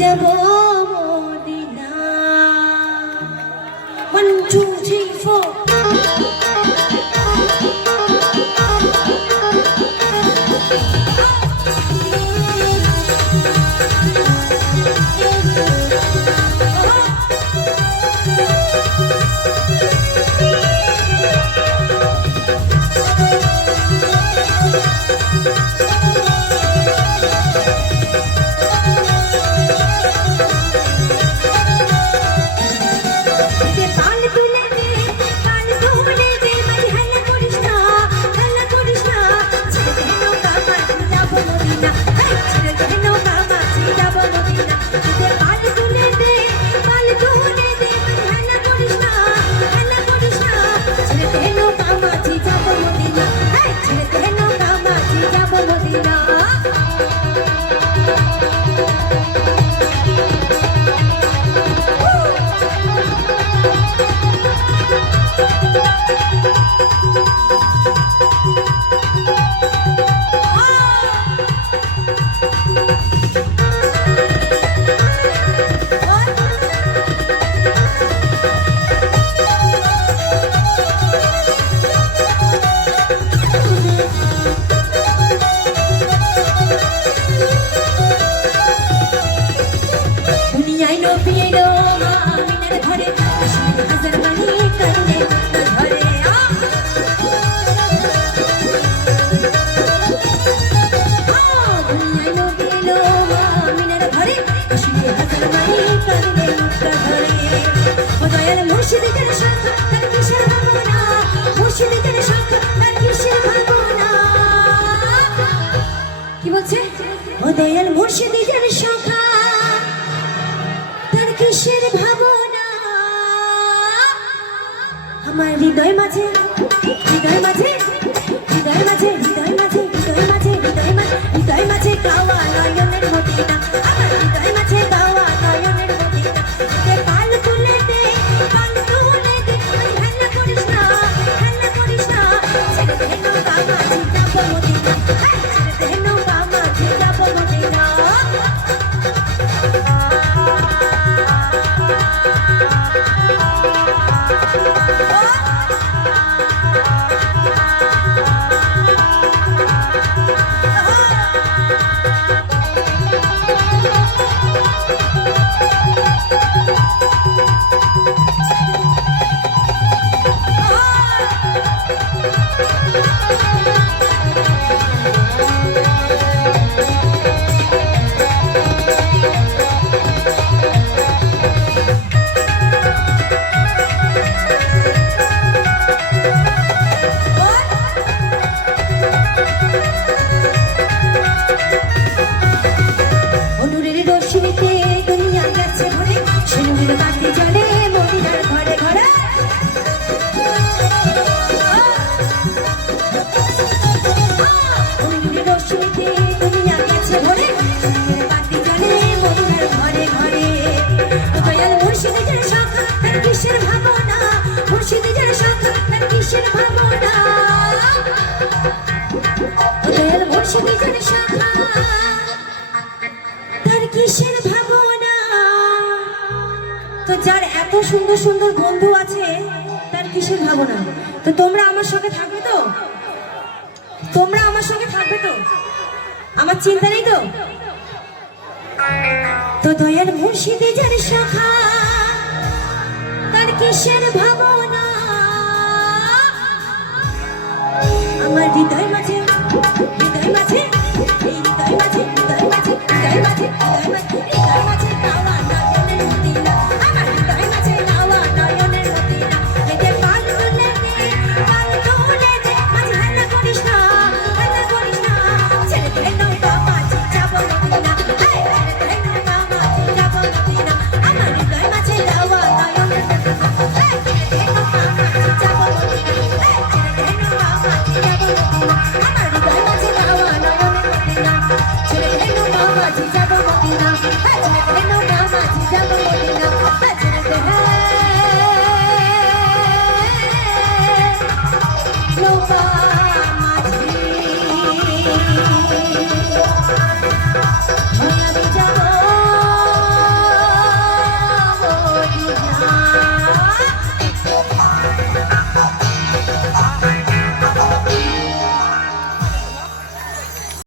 যাব মদিনা। 1 2 3 4 কি বলছে? ও দয়াল মুর্শিদের শাখা তার কিসের ভাবনা, আমার হৃদয় মাঝে হৃদয় মাঝে হৃদয় মাঝে হৃদয় মাঝে হৃদয় মাঝে হৃদয় মাঝে হৃদয় মাঝে গাওয়া নয়নের মদিনা, আমার হৃদয় মাঝে গাওয়া নয়নের মদিনা। পাল তুলে দে পাল তুলে দে, হেলা করিস না হেলা করিস না, ছেড়ে দে নৌকা মাঝি যাবো মদিনা, ছেড়ে দে নৌকা মাঝি যাবো মদিনা। কিসের ভাবনা মুর্শিদের শাখা তার কিসের ভাবনা, দয়াল মুর্শিদের শাখা তার কিসের ভাবনা। তো যার এত সুন্দর সুন্দর বন্ধু আছে তার কিসের ভাবনা। তো তোমরা আমার সঙ্গে থাকবে তো? তোমরা আমার সঙ্গে থাকবে তো? আমার চিন্তা নেই তো? তো দয়াল মুর্শিদের শাখা তার কিসের ভাবনা, আমার হৃদয় মাঝে হৃদয় মাঝে হৃদয় মাঝে হৃদয় মাঝে হৃদয় মাঝে হৃদয় মাঝে